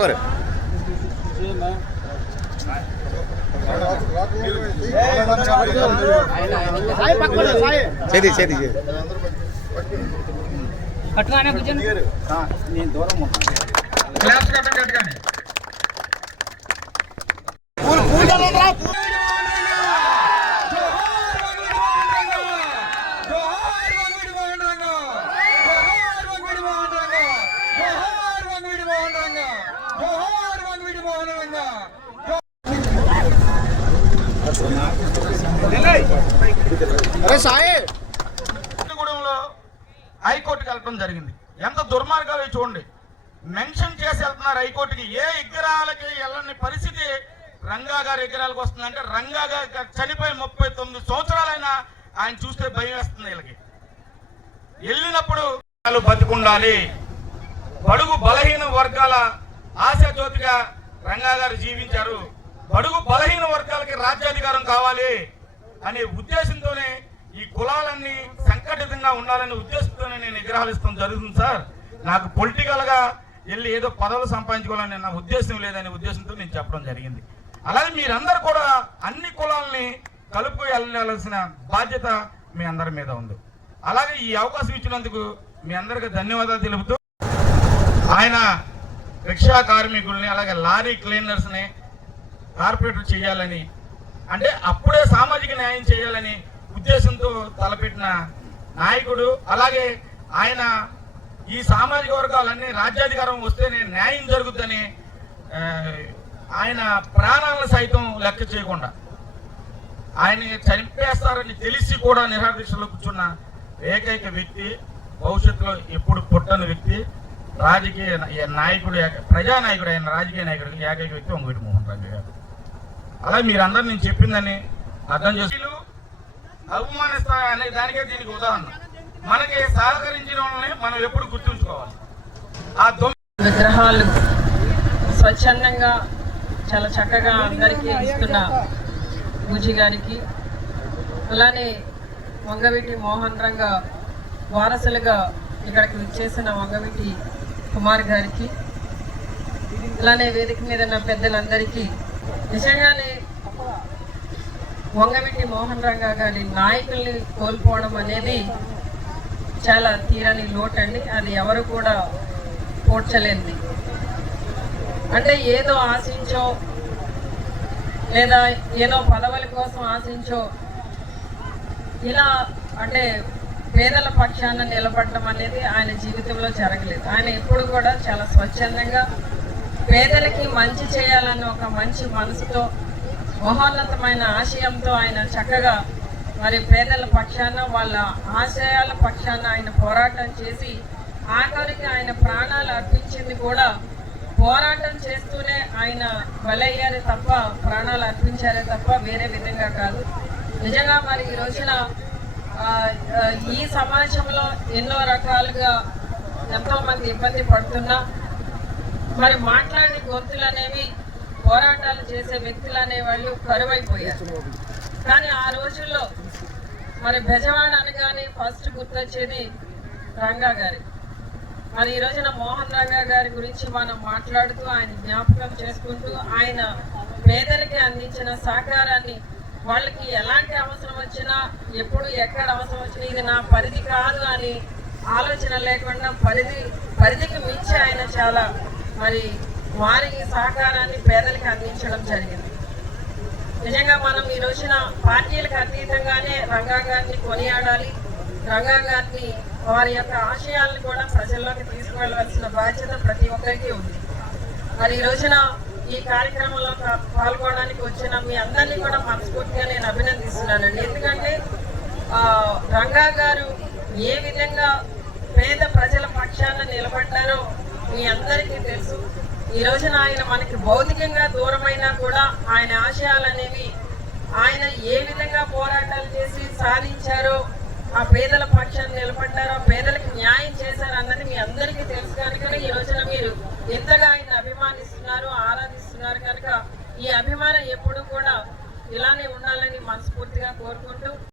పట్టుగానే కూర్చొని నేను దూరం క్లాస్ కట్టగానే హైకోర్టు వెళ్ళడం జరిగింది. ఎంత దుర్మార్గాలు చూడండి. మెన్షన్ చేసి వెళ్తున్నారు హైకోర్టుకి. ఏ విగ్రహాలకి వెళ్ళని పరిస్థితి రంగా గారి విగ్రహాలకు వస్తుందంటే, రంగా గారు చనిపోయి 39 సంవత్సరాలైనా ఆయన చూస్తే భయం వేస్తుంది. వీళ్ళకి వెళ్ళినప్పుడు వాళ్ళు బతికుండాలి. బడుగు బలహీన వర్గాల ఆశాజ్యోతిగా రంగా గారు జీవించారు. బడుగు బలహీన వర్గాలకి రాజ్యాధికారం కావాలి అనే ఉద్దేశంతోనే ఈ కులాలన్నీ సంఘటితంగా ఉండాలనే ఉద్దేశంతోనే నేను విగ్రహాలు ఇస్తాం జరుగుతుంది సార్. నాకు పొలిటికల్ గా వెళ్ళి ఏదో పదవులు సంపాదించుకోవాలని నా ఉద్దేశం లేదనే ఉద్దేశంతో నేను చెప్పడం జరిగింది. అలాగే మీరందరూ కూడా అన్ని కులాలని కలుపు వెళ్ళాల్సిన బాధ్యత మీ అందరి మీద ఉంది. అలాగే ఈ అవకాశం ఇచ్చినందుకు మీ అందరికీ ధన్యవాదాలు తెలుపుతూ, ఆయన రిక్షా కార్మికుల్ని అలాగే లారీ క్లీనర్స్ ని కార్పొరేటర్ చేయాలని, అంటే అప్పుడే సామాజిక న్యాయం చేయాలని ఉద్దేశంతో తలపెట్టిన నాయకుడు. అలాగే ఆయన ఈ సామాజిక వర్గాలన్నీ రాజ్యాధికారం వస్తేనే న్యాయం జరుగుతుందని ఆయన ప్రాణాలను సైతం లెక్క చేయకుండా ఆయన చనిపేస్తారని తెలిసి కూడా నిరాదీక్షలో కూర్చున్న ఏకైక వ్యక్తి, భవిష్యత్తులో ఎప్పుడు పుట్టని వ్యక్తి, రాజకీయ నాయకుడు, ప్రజానాయకుడు అయిన రాజకీయ నాయకుడు ఏకైక వ్యక్తి వంగవీటి మోహన్ రంగా గారు. అలాగే మీరందరూ నేను చెప్పిందని అర్థం చేసి అవమానిస్తా అనే దానికే దీనికి ఉదాహరణ. మనకి సహకరించిన వాళ్ళని మనం ఎప్పుడు గుర్తుంచుకోవాలి. ఆ విగ్రహాలు స్వచ్ఛందంగా చాలా చక్కగా అందరికీ ఇస్తున్న బుజ్జి గారికి, అలానే వంగవీటి మోహన్ రంగా వారసులుగా ఇక్కడికి విచ్చేసిన వంగవీటి కుమార్ గారికి, అలానే వేదిక మీద ఉన్న పెద్దలందరికీ, నిజంగానే వంగవీటి మోహన్ రంగా గారి నాయకుల్ని కోల్పోవడం అనేది చాలా తీరని లోటండి. అది ఎవరు కూడా పోడ్చలేంది. అంటే ఏదో ఆశించో లేదా ఏదో పదవుల కోసం ఆశించో ఇలా అంటే పేదల పక్షాన నిలబడటం అనేది ఆయన జీవితంలో జరగలేదు. ఆయన ఎప్పుడు కూడా చాలా స్వచ్ఛందంగా పేదలకి మంచి చేయాలన్న ఒక మంచి మనసుతో, మహోన్నతమైన ఆశయంతో ఆయన చక్కగా మరి పేదల పక్షాన, వాళ్ళ ఆశయాల పక్షాన ఆయన పోరాటం చేసి ఆఖరికి ఆయన ప్రాణాలు అర్పించింది కూడా పోరాటం చేస్తూనే ఆయన బలయ్యారే తప్ప, ప్రాణాలు అర్పించారే తప్ప వేరే విధంగా కాదు. నిజంగా మరి ఈ రోజున ఈ సమాజంలో ఎన్నో రకాలుగా ఎంతోమంది ఇబ్బంది పడుతున్నా మరి మాట్లాడే గొంతులు అనేవి, పోరాటాలు చేసే వ్యక్తులు అనేవాళ్ళు కరువైపోయారు. కానీ ఆ రోజుల్లో మరి బెజవాడ అనగానే ఫస్ట్ గుర్తొచ్చేది రంగా గారి. మరి ఈ రోజున మోహన్ రంగా గారి గురించి మనం మాట్లాడుతూ ఆయన జ్ఞాపకం చేసుకుంటూ ఆయన పేదలకి అందించిన సహకారాన్ని, వాళ్ళకి ఎలాంటి అవసరం వచ్చినా ఎప్పుడు ఎక్కడ అవసరం వచ్చినా ఇది నా పరిధి కాదు అని ఆలోచన లేకుండా పరిధికి మించి ఆయన చాలా మరి వారి సహకారాన్ని పేదలకు అందించడం జరిగింది. నిజంగా మనం ఈ రోజున పార్టీలకు అతీతంగానే రంగా గారిని కొనియాడాలి. రంగా గారిని వారి యొక్క ఆశయాలను కూడా ప్రజల్లోకి తీసుకువెళ్ళవలసిన బాధ్యత ప్రతి ఒక్కరికి ఉంది. మరి ఈ రోజున ఈ కార్యక్రమంలో పాల్గొనడానికి వచ్చిన మీ అందరినీ కూడా మనస్ఫూర్తిగా నేను అభినందిస్తున్నానండి. ఎందుకంటే రంగా గారు ఏ విధంగా పేద ప్రజల పక్షాన నిలబడ్డారో మీ అందరికీ తెలుసు. ఈ రోజున ఆయన మనకి భౌతికంగా దూరమైనా కూడా ఆయన ఆశయాలు అనేవి ఆయన ఏ విధంగా పోరాటాలు చేసి సాధించారో, ఆ పేదల పక్షాన్ని నిలబడ్డారో, పేదలకు న్యాయం చేశారో అన్నది మీ అందరికీ తెలుసు. కనుక ఈ రోజున మీరు ఎంతగా ఆయన అభిమానిస్తున్నారు, ఆరాధిస్తున్నారు కనుక ఈ అభిమానం ఎప్పుడు కూడా ఇలానే ఉండాలని మనస్ఫూర్తిగా కోరుకుంటూ